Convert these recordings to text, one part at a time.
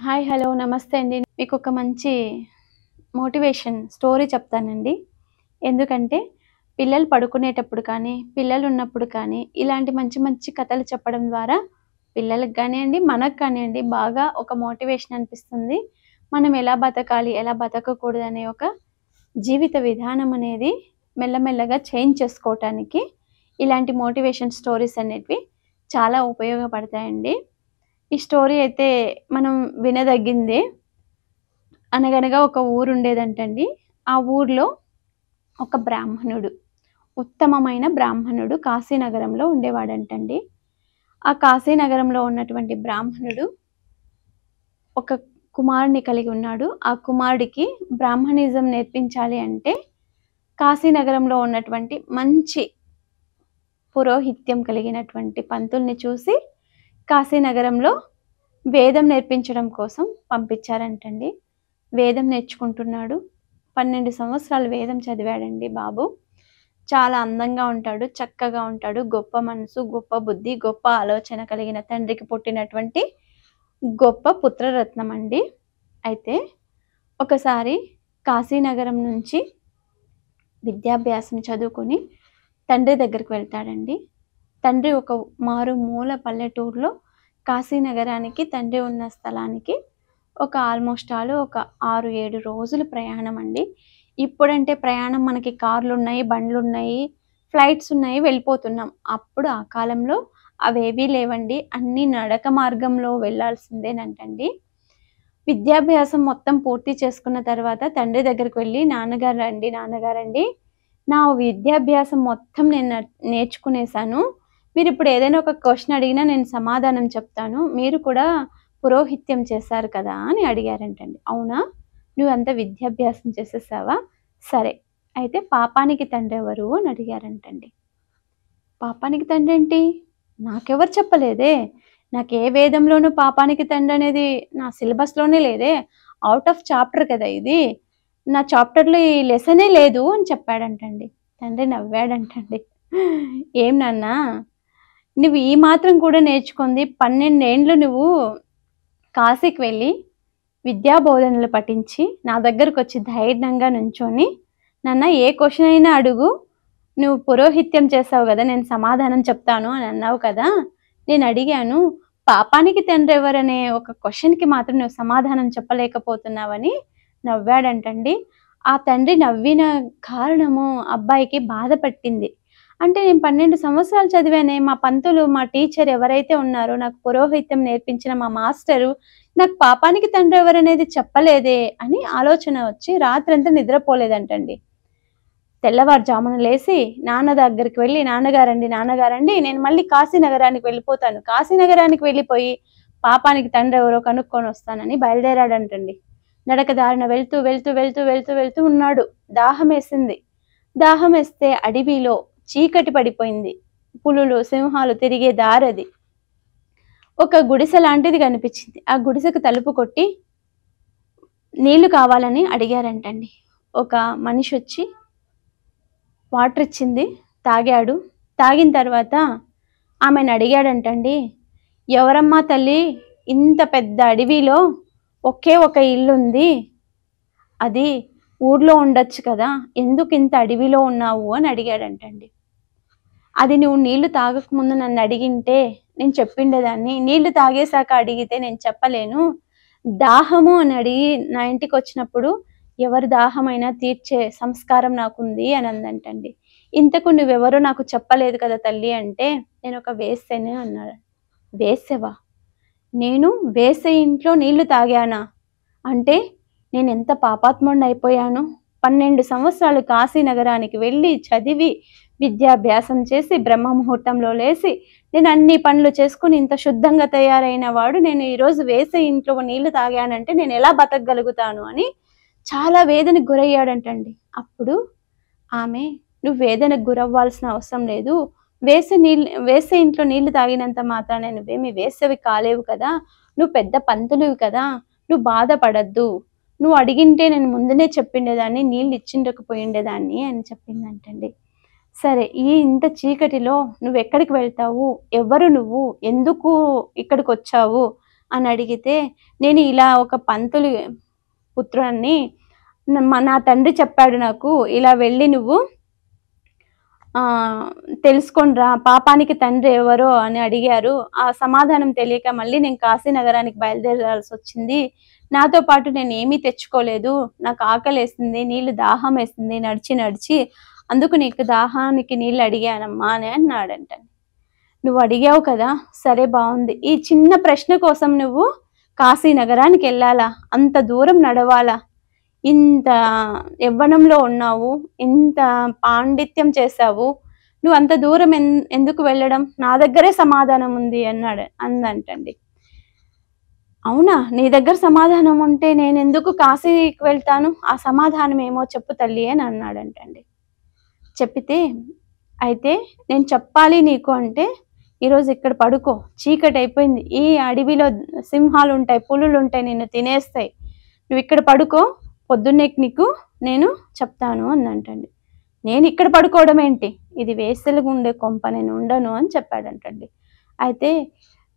Hi. Hello. నమస్తే అండి. మీకొక మంచి మోటివేషన్ స్టోరీ చెప్తానండి. ఎందుకంటే, పిల్లలు పడుకునేటప్పుడు కానీ, పిల్లలున్నప్పుడు కానీ, ఇలాంటి మంచి మంచి కథలు చెప్పడం ద్వారా పిల్లలకి గానియండి, మనకు కానియండి బాగా ఒక మోటివేషన్ అనిపిస్తుంది. మనం ఎలా బతకాలి, ఎలా బతకకూడదనే ఒక జీవిత విధానం అనేది మెల్లమెల్లగా చేంజ్ చేసుకోవటానికి ఇలాంటి మోటివేషన్ స్టోరీస్ అనేటివి చాలా ఉపయోగపడతాయండి. ఈ స్టోరీ అయితే మనం వినదగ్గిందే. అనగనగా ఒక ఊరుండేదంటండి. ఆ ఊర్లో ఒక బ్రాహ్మణుడు, ఉత్తమమైన బ్రాహ్మణుడు కాశీనగరంలో ఉండేవాడంటండి. ఆ కాశీనగరంలో ఉన్నటువంటి బ్రాహ్మణుడు ఒక కుమారుడిని కలిగి ఉన్నాడు. ఆ కుమారుడికి బ్రాహ్మణిజం నేర్పించాలి అంటే కాశీనగరంలో ఉన్నటువంటి మంచి పురోహిత్యం కలిగినటువంటి పంతుల్ని చూసి కాశీనగరంలో వేదం నేర్పించడం కోసం పంపించారంటండి. వేదం నేర్చుకుంటున్నాడు. 12 సంవత్సరాలు వేదం చదివాడండి బాబు. చాలా అందంగా ఉంటాడు, చక్కగా ఉంటాడు, గొప్ప మనసు, గొప్ప బుద్ధి, గొప్ప ఆలోచన కలిగిన తండ్రికి పుట్టినటువంటి గొప్ప పుత్రరత్నం అండి. అయితే ఒకసారి కాశీనగరం నుంచి విద్యాభ్యాసం చదువుకొని తండ్రి దగ్గరికి వెళ్తాడండి. తండ్రి ఒక మారుమూల పల్లెటూరులో కాశీనగరానికి తండ్రి ఉన్న స్థలానికి ఒక ఆల్మోస్ట్ ఒక 6, 7 రోజులు ప్రయాణం అండి. ఇప్పుడంటే ప్రయాణం మనకి కార్లున్నాయి, బండ్లున్నాయి, ఫ్లైట్స్ ఉన్నాయి, వెళ్ళిపోతున్నాం. అప్పుడు ఆ కాలంలో అవేవీ లేవండి. అన్నీ నడక మార్గంలో వెళ్ళాల్సిందేనంటండి. విద్యాభ్యాసం మొత్తం పూర్తి చేసుకున్న తర్వాత తండ్రి దగ్గరికి వెళ్ళి, నాన్నగారండి, నా విద్యాభ్యాసం మొత్తం నేను నేర్చుకునేసాను. మీరిప్పుడు ఏదైనా ఒక క్వెషన్ అడిగినా నేను సమాధానం చెప్తాను. మీరు కూడా పురోహిత్యం చేశారు కదా అని అడిగారంటండి. అవునా? నువ్వంత విద్యాభ్యాసం చేసేసావా? సరే. అయితే పాపానికి తండ్రెవరు అని అడిగారంటండి. పాపానికి తండ్రేంటి? నాకెవరు చెప్పలేదే! నాకే వేదంలోనూ పాపానికి తండ్రనేది నా సిలబస్‌లోనే లేదే! ఔట్ ఆఫ్ చాప్టర్ కదా ఇది. నా చాప్టర్‌లో ఈ లెసనే లేదు అని చెప్పాడంటండి. తండ్రి నవ్వాడంటండి. ఏం నాన్నా! నువ్వు ఈ మాత్రం కూడా నేర్చుకుంది 12 ఏండ్లు నువ్వు కాశీకి వెళ్ళి విద్యా బోధనలు పఠించి నా దగ్గరకొచ్చి ధైర్యంగా నుంచొని, నాన్న ఏ క్వెషన్ అయినా అడుగు. నువ్వు పురోహిత్యం చేసావు గదా! నేను సమాధానం చెప్తాను అని అన్నావు కదా! నేనడిగాను. పాపానికి తండ్రెవరనే ఒక క్వెషన్‌కి మాత్రం నువ్వు సమాధానం చెప్పలేకపోతున్నావని నవ్వాడంటండి. ఆ తండ్రి నవ్విన కారణము అబ్బాయికి బాధ పట్టింది. అంటే నేను 12 సంవత్సరాలు చదివానే, మా పంతులు, మా టీచర్ ఎవరైతే ఉన్నారో, నాకు పురోహిత్యం నేర్పించిన మా మాస్టరు నాకు పాపానికి తండ్రెవరనేది చెప్పలేదే అని ఆలోచన వచ్చి రాత్రంతా నిద్రపోలేదంటండి. తెల్లవారుజామున లేసి నాన్న దగ్గరికి వెళ్ళి, నాన్నగారండి నేను మళ్ళీ కాశీనగరానికి వెళ్ళిపోతాను. కాశీనగరానికి వెళ్ళిపోయి పాపానికి తండ్రెవరో కనుక్కొనొస్తానని బయలుదేరాడంటండి. నడక దారిన వెళ్తూ ఉన్నాడు. దాహమేసింది. దాహమేస్తే అడవిలో చీకటి పడిపోయింది. పులులు, సింహాలు తిరిగే దారది. ఒక గుడిసె లాంటిది కనిపించింది. ఆ గుడిసెకు తలుపు కొట్టి నీళ్లు కావాలని అడిగారంటండి. ఒక మనిషొచ్చి వాటర్ ఇచ్చింది. తాగాడు. తాగిన తర్వాత ఆమెను అడిగాడంటండి. ఎవరమ్మా తల్లి, ఇంత పెద్ద అడవిలో ఒకే ఒక ఇల్లుంది. అది ఊర్లో ఉండొచ్చు కదా! ఎందుకింత అడవిలో ఉన్నావు అని అడిగాడంటండి. అది నువ్వు నీళ్లు తాగకముందు నన్నడిగింటే నేను చెప్పిండేదాన్ని. నీళ్లు తాగేశాక అడిగితే నేను చెప్పలేను. దాహము అని అడిగి నా ఇంటికొచ్చినప్పుడు ఎవరి దాహమైనా తీర్చే సంస్కారం నాకుంది అని అందంటండి. ఇంతకు నువ్వెవరో నాకు చెప్పలేదు కదా తల్లి అంటే, నేనొక వేశ్యని అన్నాడు. వేశ్యవా? నేను వేశ్య ఇంట్లో నీళ్లు తాగానా? అంటే నేనెంత పాపాత్ముడినయిపోయాను. 12 సంవత్సరాలు కాశీ నగరానికి వెళ్ళి, చదివి, విద్యాభ్యాసం చేసి, బ్రహ్మ ముహూర్తంలో లేసి, నేను అన్ని పనులు చేసుకొని ఇంత శుద్ధంగా తయారైన వాడు నేను ఈరోజు వేశ్య ఇంట్లో నీళ్లు తాగానంటే నేనెలా బతకగలుగుతాను అని చాలా వేదనకు గురయ్యాడంటండి. అప్పుడు ఆమె, "నువ్వు వేదనకు గురవ్వాల్సిన అవసరం లేదు. వేశ్య ఇంట్లో నీళ్లు తాగినంత మాత్రాన నువ్వేమి వేశ్యవి కాలేవు కదా! నువ్వు పెద్ద పంతులువి కదా! నువ్వు బాధపడొద్దు. నువ్వు అడిగింటే నేను ముందునే చెప్పిండేదాన్ని. నీళ్ళు ఇచ్చిండకపోయిండేదాన్ని" అని చెప్పిందంటండి. సరే, ఇంత చీకటిలో నువ్వెక్కడికి వెళ్తావు? ఎవ్వరు నువ్వు? ఎందుకు ఇక్కడికొచ్చావు? అని అడిగితే, నేను ఇలా ఒక పంతులు పుత్రుడిని, నా తండ్రి చెప్పాడు నాకు, ఇలా వెళ్ళి నువ్వు తెలుసుకొని రా, పాపానికి తండ్రి ఎవరో అని అడిగారు. ఆ సమాధానం తెలియక మళ్ళీ నేను కాశీ నగరానికి బయలుదేరాల్సి వచ్చింది. నాతో పాటు నేను ఏమీ తెచ్చుకోలేదు. నాకు ఆకలేసింది, నీళ్ళు దాహం వేసింది నడిచి నడిచి, అందుకు నీకు దాహానికి నీళ్ళు అడిగానమ్మా అని అన్నాడంట. నువ్వు అడిగావు కదా, సరే బాగుంది. ఈ చిన్న ప్రశ్న కోసం నువ్వు కాశీ నగరానికి వెళ్ళాలా? అంత దూరం నడవాలా? ఇంత యవ్వనంలో ఉన్నావు, ఇంత పాండిత్యం చేశావు, నువ్వు అంత దూరం ఎందుకు వెళ్ళడం? నా దగ్గరే సమాధానం ఉంది అందంటండి. అవునా, నీ దగ్గర సమాధానం ఉంటే నేను ఎందుకు కాశీకి వెళ్తాను? ఆ సమాధానం ఏమో చెప్పు తల్లి అని అన్నాడంటండి. చెప్పితే, అయితే నేను చెప్పాలి నీకు అంటే, ఈరోజు ఇక్కడ పడుకో, చీకటి అయిపోయింది, ఈ అడవిలో సింహాలు ఉంటాయి, పులులు ఉంటాయి, నిన్ను తినేస్తాయి, నువ్వు ఇక్కడ పడుకో, పొద్దున్నే నీకు నేను చెప్తాను అందంటండి. నేను ఇక్కడ పడుకోవడం ఏంటి, ఇది వేసలుగా ఉండే కొంప, నేను ఉండను అని చెప్పాడంటండి. అయితే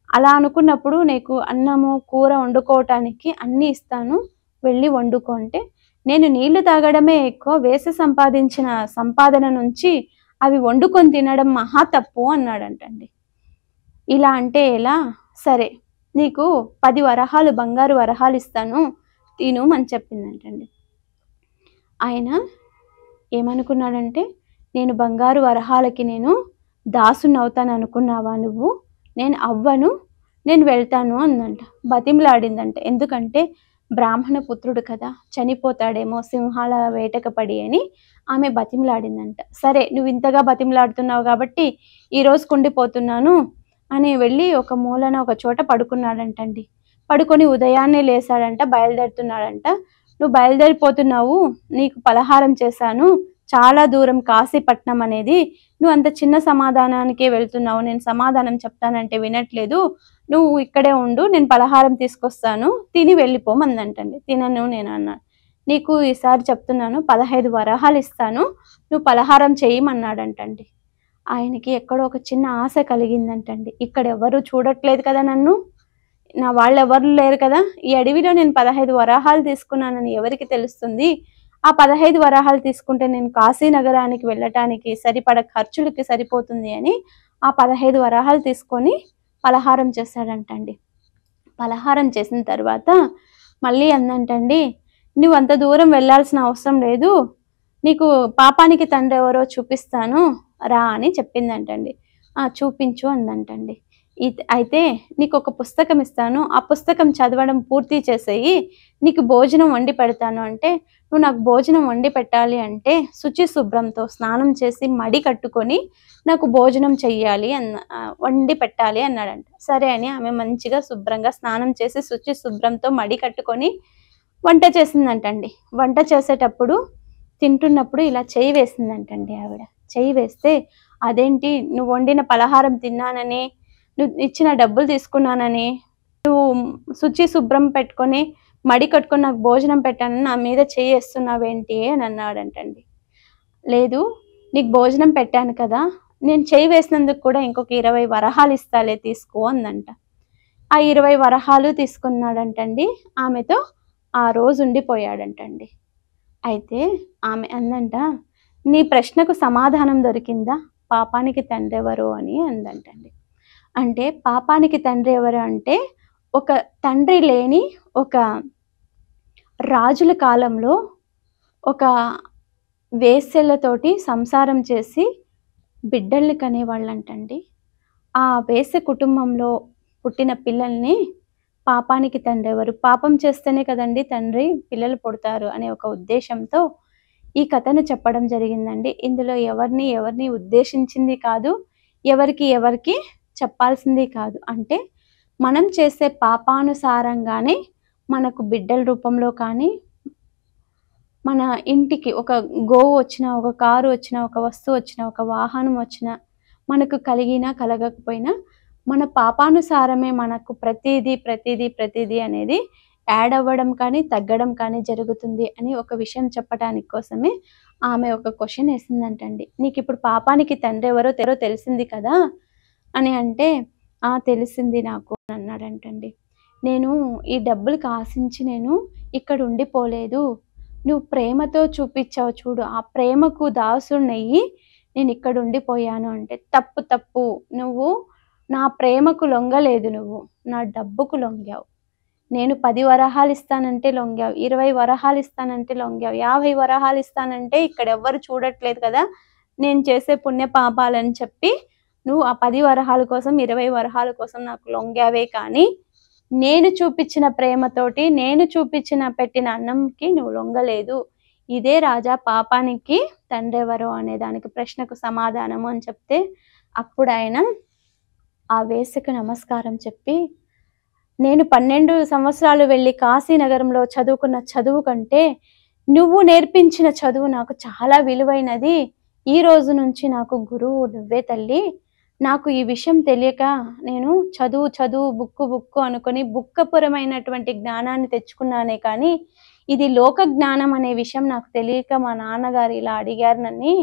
అలా అనుకున్నప్పుడు నీకు అన్నము కూర వండుకోవటానికి అన్నీ ఇస్తాను, వెళ్ళి వండుకో అంటే, నేను నీళ్లు తాగడమే ఎక్కువ, వేసి సంపాదించిన సంపాదన నుంచి అవి వండుకొని తినడం మహా తప్పు అన్నాడంటండి. ఇలా అంటే ఎలా? సరే, నీకు 10 వరహాలు బంగారు వరహాలు ఇస్తాను, తిను అని చెప్పిందంటండి. ఆయన ఏమనుకున్నాడంటే, నేను బంగారు వరహాలకి నేను దాసుని అవుతాను అనుకున్నావా నువ్వు? నేను అవ్వను, నేను వెళ్తాను అందంట. బతిమలాడిందంట. ఎందుకంటే బ్రాహ్మణ పుత్రుడు కదా, చనిపోతాడేమో సింహాల వేటకు పడి అని ఆమె బతిమలాడిందంట. సరే, నువ్వు ఇంతగా బతిమలాడుతున్నావు కాబట్టి ఈ రోజు కుండిపోతున్నాను అని వెళ్ళి ఒక మూలన ఒక చోట పడుకున్నాడంటండి. పడుకొని ఉదయాన్నే లేసాడంట, బయలుదేరుతున్నాడంట. నువ్వు బయలుదేరిపోతున్నావు, నీకు పలహారం చేశాను, చాలా దూరం కాశీపట్నం అనేది, నువ్వు అంత చిన్న సమాధానానికే వెళ్తున్నావు, నేను సమాధానం చెప్తానంటే వినట్లేదు, నువ్వు ఇక్కడే ఉండు, నేను పలహారం తీసుకొస్తాను, తిని వెళ్ళిపోమందంటండి. తినను నేను అన్నాను. నీకు ఈసారి చెప్తున్నాను, 15 వరహాలు ఇస్తాను, నువ్వు పలహారం చేయమన్నాడంటండి. ఆయనకి ఎక్కడో ఒక చిన్న ఆశ కలిగిందంటండి. ఇక్కడ ఎవరు చూడట్లేదు కదా నన్ను, నా వాళ్ళు ఎవరు లేరు కదా, ఈ అడవిలో నేను 15 వరాహాలు తీసుకున్నానని ఎవరికి తెలుస్తుంది? ఆ 15 వరాహాలు తీసుకుంటే నేను కాశీ నగరానికి వెళ్ళటానికి సరిపడ ఖర్చులకి సరిపోతుంది అని ఆ 15 వరాహాలు తీసుకొని పలహారం చేశాడంటండి. పలహారం చేసిన తర్వాత మళ్ళీ అందంటండి, నువ్వు అంత దూరం వెళ్ళాల్సిన అవసరం లేదు, నీకు పాపానికి తండ్రి ఎవరో చూపిస్తాను రా అని చెప్పిందంటండి. చూపించు అందంటండి. అయితే నీకు ఒక పుస్తకం ఇస్తాను, ఆ పుస్తకం చదవడం పూర్తి చేసేయి, నీకు భోజనం వండి పెడతాను అంటే, నువ్వు నాకు భోజనం వండి పెట్టాలి అంటే శుచి శుభ్రంతో స్నానం చేసి మడి కట్టుకొని నాకు భోజనం చెయ్యాలి వండి పెట్టాలి అన్నాడంట. సరే అని ఆమె మంచిగా శుభ్రంగా స్నానం చేసి శుచి శుభ్రంతో మడి కట్టుకొని వంట చేసిందంటండి. వంట చేసేటప్పుడు తింటున్నప్పుడు ఇలా చెయ్యి వేసిందంటండి ఆవిడ. చెయ్యి వేస్తే, అదేంటి, నువ్వు వండిన పలహారం తిన్నానని, నువ్వు ఇచ్చిన డబ్బులు తీసుకున్నానని, నువ్వు శుచి శుభ్రం పెట్టుకొని మడి కట్టుకొని నాకు భోజనం పెట్టానని నా మీద చెయ్యేస్తున్నావేంటి అని అన్నాడంటండి. లేదు, నీకు భోజనం పెట్టాను కదా, నేను చెయ్యి వేసినందుకు కూడా ఇంకొక 20 వరహాలు ఇస్తాలే, తీసుకో అందంట. ఆ 20 వరహాలు తీసుకున్నాడంటండి. ఆమెతో ఆ రోజు ఉండిపోయాడంటండి. అయితే ఆమె అందంట, నీ ప్రశ్నకు సమాధానం దొరికిందా, పాపానికి తండ్రి ఎవరు అని అందంటండి. అంటే పాపానికి తండ్రి ఎవరు అంటే, ఒక తండ్రి లేని ఒక రాజుల కాలంలో ఒక వేశ్యలతోటి సంసారం చేసి బిడ్డల్ని కనేవాళ్ళంటండి. ఆ వేశ్య కుటుంబంలో పుట్టిన పిల్లల్ని పాపానికి తండ్రి ఎవరు, పాపం చేస్తేనే కదండి తండ్రి పిల్లలు పుడతారు అనే ఒక ఉద్దేశంతో ఈ కథను చెప్పడం జరిగిందండి. ఇందులో ఎవరిని ఉద్దేశించింది కాదు, ఎవరికి చెప్పాల్సింది కాదు. అంటే మనం చేసే పాపానుసారంగానే మనకు బిడ్డల రూపంలో కానీ, మన ఇంటికి ఒక గోవు వచ్చినా, ఒక కారు వచ్చినా, ఒక వస్తువు వచ్చినా, ఒక వాహనం వచ్చినా, మనకు కలిగినా కలగకపోయినా మన పాపానుసారమే మనకు ప్రతిదీ అనేది యాడ్ అవ్వడం కానీ తగ్గడం కానీ జరుగుతుంది అని ఒక విషయం చెప్పడానికి కోసమే ఆమె ఒక క్వశ్చన్ వేసిందంటండి. నీకు ఇప్పుడు పాపానికి తండ్రి ఎవరో తెలిసింది కదా అని అంటే, తెలిసింది నాకు అని అన్నాడంటండి. నేను ఈ డబ్బులకి ఆశించి నేను ఇక్కడ ఉండిపోలేదు. నువ్వు ప్రేమతో చూపిచ్చావు చూడు, ఆ ప్రేమకు దాసుడినయ్యి నేనిక్కడ ఉండిపోయాను అంటే, తప్పు తప్పు. నువ్వు నా ప్రేమకు లొంగలేదు నువ్వు. నా డబ్బుకు లొంగావు. నేను 10 వరహాలు ఇస్తానంటే లొంగావు. 20 వరహాలు ఇస్తానంటే లొంగావు. 50 వరహాలు ఇస్తానంటే ఇక్కడెవ్వరు చూడట్లేదు కదా! నేను చేసే పుణ్య పాపాలని చెప్పి నువ్వు ఆ 10 వరహాల కోసం, 20 వరహాల కోసం నాకు లొంగావే కానీ, నేను చూపిచ్చిన ప్రేమతోటి, నేను పెట్టిన అన్నంకి నువ్వు లొంగలేదు. ఇదే రాజా పాపానికి తండ్రెవరు అనే దానికి ప్రశ్నకు సమాధానము అని చెప్తే, అప్పుడాయన ఆ వేశ్యకు నమస్కారం చెప్పి, నేను 12 సంవత్సరాలు వెళ్ళి కాశీనగరంలో చదువుకున్న చదువు కంటే, నువ్వు నేర్పించిన చదువు నాకు చాలా విలువైనది. ఈ రోజు నుంచి నాకు గురువు నువ్వే తల్లి. నాకు ఈ విషయం తెలియక నేను చదువు బుక్కు అనుకొని బుక్కపురమైనటువంటి జ్ఞానాన్ని తెచ్చుకున్నానే కానీ, ఇది లోక జ్ఞానం అనే విషయం నాకు తెలియక మా నాన్నగారు ఇలా అడిగారు నన్ని.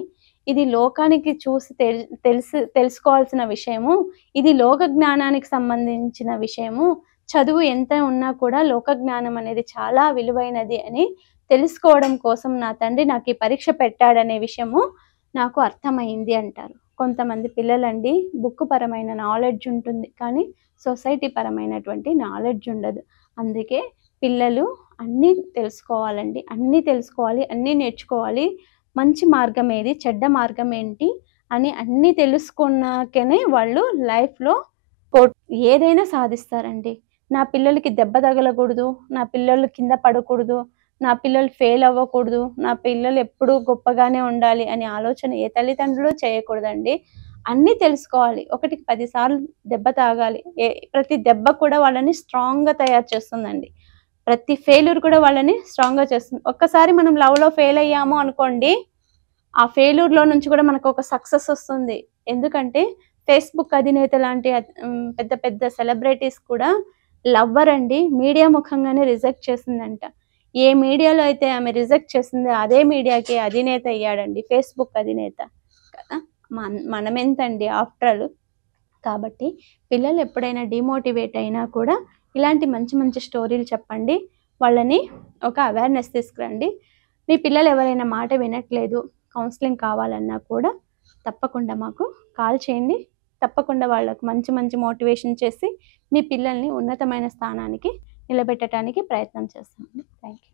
ఇది లోకానికి చూసి తెలుసుకోవాల్సిన విషయము. ఇది లోక జ్ఞానానికి సంబంధించిన విషయము. చదువు ఎంత ఉన్నా కూడా లోక జ్ఞానం అనేది చాలా విలువైనది అని తెలుసుకోవడం కోసం నా తండ్రి నాకు ఈ పరీక్ష పెట్టాడనే విషయము నాకు అర్థమైంది అంటారు. కొంతమంది పిల్లలండి బుక్ పరమైన నాలెడ్జ్ ఉంటుంది. కానీ సొసైటీ పరమైనటువంటి నాలెడ్జ్ ఉండదు. అందుకే పిల్లలు అన్నీ తెలుసుకోవాలండి. అన్నీ తెలుసుకోవాలి. అన్నీ నేర్చుకోవాలి. మంచి మార్గం ఏది? చెడ్డ మార్గం ఏంటి? అని అన్నీ తెలుసుకున్నాకనే వాళ్ళు లైఫ్‌లో ఏదైనా సాధిస్తారండి. నా పిల్లలకి దెబ్బ తగలకూడదు. నా పిల్లలు కింద పడకూడదు. నా పిల్లలు ఫెయిల్ అవ్వకూడదు. నా పిల్లలు ఎప్పుడూ గొప్పగానే ఉండాలి అనే ఆలోచన ఏ తల్లిదండ్రులు చేయకూడదండి. అన్నీ తెలుసుకోవాలి. ఒకటికి 10 సార్లు దెబ్బ తాగాలి. ప్రతి దెబ్బ కూడా వాళ్ళని స్ట్రాంగ్‌గా తయారు చేస్తుందండి. ప్రతి ఫెయిల్యూర్ కూడా వాళ్ళని స్ట్రాంగ్‌గా చేస్తుంది. ఒక్కసారి మనం లవ్‌లో ఫెయిల్ అయ్యాము అనుకోండి, ఆ ఫెయిల్యూర్‌లో నుంచి కూడా మనకొక సక్సెస్ వస్తుంది. ఎందుకంటే ఫేస్‌బుక్ అధినేత లాంటి పెద్ద పెద్ద సెలబ్రిటీస్ కూడా లవ్వర్ అండి మీడియా ముఖంగానే రిజెక్ట్ చేసిందంట. ఏ మీడియాలో అయితే ఆమె రిజెక్ట్ చేసిందో అదే మీడియాకి అధినేత అయ్యాడండి. ఫేస్‌బుక్ అధినేత కదా! మనమెంతండి ఆఫ్టర్ ఆల్. కాబట్టి పిల్లలు ఎప్పుడైనా డీమోటివేట్ అయినా కూడా ఇలాంటి మంచి మంచి స్టోరీలు చెప్పండి. వాళ్ళని ఒక అవేర్‌నెస్ తీసుకురండి. మీ పిల్లలు ఎవరైనా మాట వినట్లేదు, కౌన్సెలింగ్ కావాలన్నా కూడా తప్పకుండా మాకు కాల్ చేయండి. తప్పకుండా వాళ్ళకు మంచి మంచి మోటివేషన్ చేసి మీ పిల్లల్ని ఉన్నతమైన స్థానానికి నిలబెట్టడానికి ప్రయత్నం చేస్తామండి. Thank you.